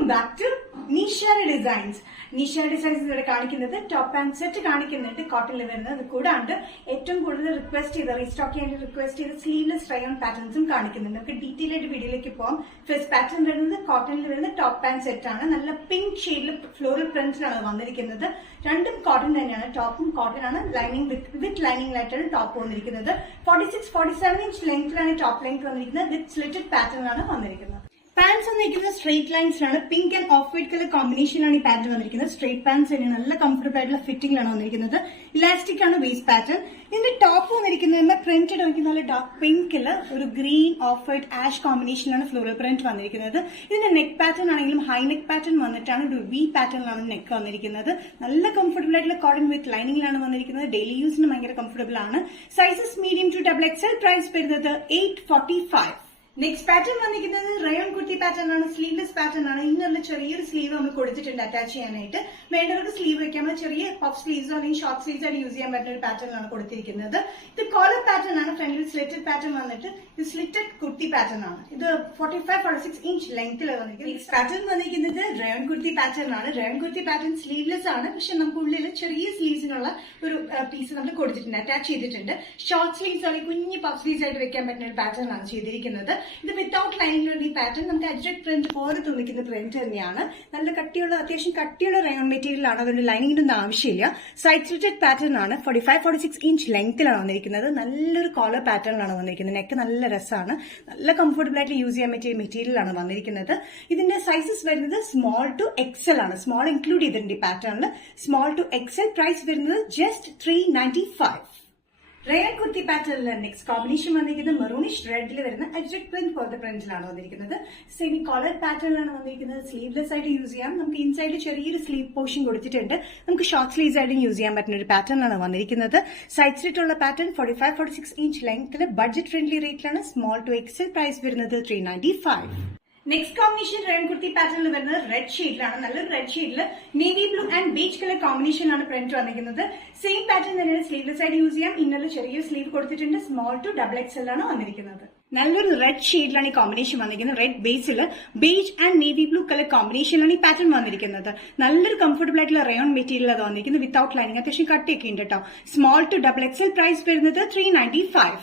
Welcome back to Nishara designs. Nishara designs ഇവിടെ കാണിക്കുന്നത് top and set കാണിക്കുന്നുണ്ട്, കോട്ടണിൽ വരുന്നത്. അത് കൂടാണ്ട് ഏറ്റവും കൂടുതൽ റിക്വസ്റ്റ് ചെയ്ത് റീസ്റ്റോക്ക് ചെയ്യാൻ റിക്വസ്റ്റ് ചെയ്ത് സ്ലീവ്ലെസ് ട്രൈ ഓൺ പാറ്റേൺസും കാണിക്കുന്നുണ്ട്. നമുക്ക് ഡീറ്റെയിൽ ആയിട്ട് വീഡിയോയിലേക്ക് പോകാം. ഫസ്റ്റ് പാറ്റേൺ വരുന്നത് കോട്ടണിൽ വരുന്ന ടോപ്പ് ആൻഡ് സെറ്റ് ആണ്. നല്ല പിങ്ക് ഷെയ്ഡിൽ ഫ്ലോറൽ പ്രിന്റിലാണ് വന്നിരിക്കുന്നത്. രണ്ടും കോട്ടൺ തന്നെയാണ്. ടോപ്പും കോട്ടൺ ആണ്. ലൈനിങ് വിത്ത് ലൈനിങ്ങിലായിട്ടാണ് ടോപ്പ് വന്നിരിക്കുന്നത്. 46-47 ഇഞ്ച് ലെങ്ത്തിലാണ് ടോപ്പ് ലെങ്ത് വന്നിരിക്കുന്നത്. വിത്ത് സ്ലിറ്റഡ് പാറ്റേൺ ആണ് വന്നിരിക്കുന്നത്. പാൻസ് വന്നിരിക്കുന്നത് സ്ട്രേറ്റ് ലൈൻസിലാണ്. Pink and off white colour കോമ്പിനേഷനിലാണ് ഈ പാറ്റേൺ വന്നിരിക്കുന്നത്. സ്ട്രേറ്റ് പാൻസ് തന്നെയാണ്. നല്ല കംഫർട്ടബിൾ ആയിട്ടുള്ള ഫിറ്റിംഗിലാണ് വന്നിരിക്കുന്നത്. ഇലാസ്റ്റിക് ആണ് വേസ്റ്റ് പാറ്റേൺ. ഇതിന്റെ ടോപ്പ് വന്നിരിക്കുന്നത് പ്രിന്റഡ് നോക്കി നല്ല ഡാർക്ക് പിങ്കില് ഒരു ഗ്രീൻ ഓഫ് വൈറ്റ് ആഷ് കോമ്പിനേഷനിലാണ് ഫ്ലോറൽ പ്രിന്റ് വന്നിരിക്കുന്നത്. ഇതിന്റെ നെക്ക് പാറ്റേൺ ആണെങ്കിലും ഹൈ നെക്ക് പാറ്റേൺ വന്നിട്ടാണ് ഒരു വി പാറ്റേണിലാണ് നെക്ക് വന്നിരിക്കുന്നത്. നല്ല കംഫർട്ടബിൾ ആയിട്ടുള്ള കോട്ടൺ വിത്ത് ലൈനിങ്ങിലാണ് വന്നിരിക്കുന്നത്. ഡെയിലി യൂസിന് ഭയങ്കര കംഫർട്ടബിൾ ആണ്. Sizes medium to XXL. Price വരുന്നത് 845. നെക്സ്റ്റ് പാറ്റേൺ വന്നിരിക്കുന്നത് റയോൺ കുർത്തി പാറ്റേൺ ആണ്. സ്ലീവ്ലെസ് പാറ്റേൺ ആണ്. ഇന്നൊരു ചെറിയൊരു സ്ലീവ് നമ്മൾ കൊടുത്തിട്ടുണ്ട് അറ്റാച്ച് ചെയ്യാനായിട്ട്. വേണ്ടവർക്ക് സ്ലീവ് വെക്കാൻ ചെറിയ പഫ് സ്ലീവ്സോ അല്ലെങ്കിൽ ഷോർട്ട് സ്ലീവ്സ് ആയിട്ട് യൂസ് ചെയ്യാൻ പറ്റുന്ന ഒരു പാറ്റേൺ ആണ് കൊടുത്തിരിക്കുന്നത്. ഇത് കോളർ പാറ്റേൺ ആണ്. ഫ്രണ്ടിൽ സ്ലിറ്റഡ് പാറ്റേൺ വന്നിട്ട് ഇത് സ്ലിറ്റഡ് കുർത്തി പാറ്റേൺ ആണ്. ഇത് 45-46 ഇഞ്ച് ലെങ്ത്തിൽ വന്നിരിക്കുന്നത്. നെക്സ്റ്റ് പാറ്റേൺ വന്നിരിക്കുന്നത് റയോൺ കുർത്തി പാറ്റേൺ ആണ്. റയോൺ കുർത്തി പാറ്റേൺ സ്ലീവ്ലെസ് ആണ്. പക്ഷെ നമുക്ക് ഉള്ളിൽ ചെറിയ സ്ലീവ്സിനുള്ള ഒരു പീസ് നമ്മൾ കൊടുത്തിട്ടുണ്ട്, അറ്റാച്ച് ചെയ്തിട്ടുണ്ട്. ഷോർട്ട് സ്ലീവ്സ് അല്ലെങ്കിൽ കുഞ്ഞ് പഫ് സ്ലീവ്സ് ആയിട്ട് വെക്കാൻ പറ്റുന്ന ഒരു പാറ്റേൺ ആണ് ചെയ്തിരിക്കുന്നത്. ഇത് വിത്തൌട്ട് ലൈനിലുള്ള ഈ പാറ്റേൺ നമുക്ക് അജ്രക് പ്രിന്റ് പോലെ തോന്നിക്കുന്ന പ്രിന്റ് തന്നെയാണ്. നല്ല കട്ടിയുള്ള, അത്യാവശ്യം കട്ടിയുള്ള റയോൺ മെറ്റീരിയൽ ആണ്. അതുകൊണ്ട് ലൈനിങ്ങിന്റെ ഒന്നും ആവശ്യമില്ല. സൈഡ് സ്ലിറ്റഡ് പാറ്റേൺ ആണ്. 45-46 ഇഞ്ച് ലെങ്ത്തിലാണ് വന്നിരിക്കുന്നത്. നല്ലൊരു കോളർ പാറ്റേണിലാണ് വന്നിരിക്കുന്നത്. നെക്ക് നല്ല രസമാണ്. നല്ല കംഫർട്ടബിൾ ആയിട്ട് യൂസ് ചെയ്യാൻ പറ്റിയ മെറ്റീരിയലാണ് വന്നിരിക്കുന്നത്. ഇതിന്റെ സൈസസ് വരുന്നത് സ്മോൾ ടു XL ആണ്. സ്മോൾ ഇൻക്ലൂഡ് ചെയ്തിട്ടുണ്ട് ഈ പാറ്റേണിൽ. Small to XL. പ്രൈസ് വരുന്നത് ജസ്റ്റ് 395. റയോൺ കുർത്തി പാറ്റേണിലെ നെക്സ്റ്റ് കോമ്പിനേഷൻ വന്നിരിക്കുന്നത് മെറൂണിഷ് റെഡിൽ വരുന്ന അജ്രക് പ്രിന്റ് പോലത്തെ പ്രിന്റിലാണ് വന്നിരിക്കുന്നത്. സെമി കോളർ പാറ്റേണിലാണ് വന്നിരിക്കുന്നത്. സ്ലീവ്ലെസ് ആയിട്ട് യൂസ് ചെയ്യാം. നമുക്ക് ഇൻസൈഡ് ചെറിയൊരു സ്ലീവ് പോർഷൻ കൊടുത്തിട്ടുണ്ട്. നമുക്ക് ഷോർട്ട് സ്ലീവ്സ് ആയിട്ട് യൂസ് ചെയ്യാൻ പറ്റുന്ന ഒരു പാറ്റേണിലാണ് വന്നിരിക്കുന്നത്. സൈഡ് സ്ലിറ്റ് ഉള്ള പാറ്റേൺ 45-46 ഇഞ്ച് ലെങ്ത്തിൽ ബഡ്ജറ്റ് ഫ്രണ്ട്ലി റേറ്റിലാണ്. Small to XL. പ്രൈസ് വരുന്നത് 395. നെക്സ്റ്റ് കോമ്പിനേഷൻ റയോൺ കുർത്തി പാറ്റേണിൽ വരുന്നത് റെഡ് ഷെയ്ഡിലാണ്. നല്ലൊരു റെഡ് ഷെയ്ഡിൽ navy blue and beach colour കോമ്പിനേഷനിലാണ് പ്രിന്റ് വന്നിരിക്കുന്നത്. സെയിം പാറ്റേൺ തന്നെയാണ്. സ്ലീവ്ലെസ് ആയിട്ട് യൂസ് ചെയ്യാം. ഇന്നലെ ചെറിയ സ്ലീവ് കൊടുത്തിട്ടുണ്ട്. സ്മോൾ ടു XXL ആണ് വന്നിരിക്കുന്നത്. നല്ലൊരു റെഡ് ഷെയ്ഡിലാണ് ഈ കോമ്പിനേഷൻ വന്നിരിക്കുന്നത്. റെഡ് ബേസിൽ beige and navy blue colour കോമ്പിനേഷനിലാണ് ഈ പാറ്റേൺ വന്നിരിക്കുന്നത്. നല്ലൊരു കംഫർട്ടബിൾ ആയിട്ടുള്ള റയോൺ മെറ്റീരിയൽ അത് വന്നിരിക്കുന്നത്. Without lining. അത്യാവശ്യം കട്ടിയൊക്കെ ഉണ്ട് കേട്ടോ. Small to XXL. പ്രൈസ് വരുന്നത് 395.